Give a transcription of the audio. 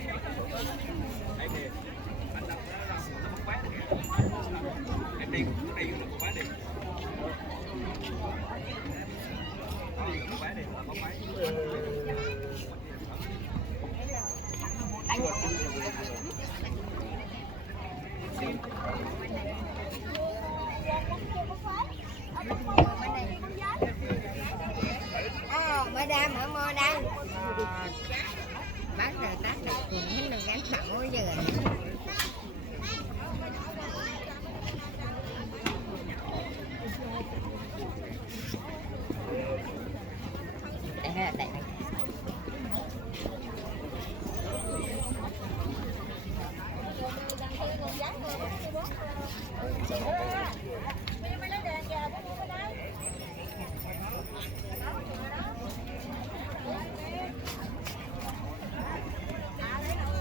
Đây kìa, anh đập nó ra nó mất bán kìa. Em đi là một bán đi. Một bán đi, một bán. Madam ở mô đây bác rồi tắt được cũng đừng gắn bận quá giờ đây đây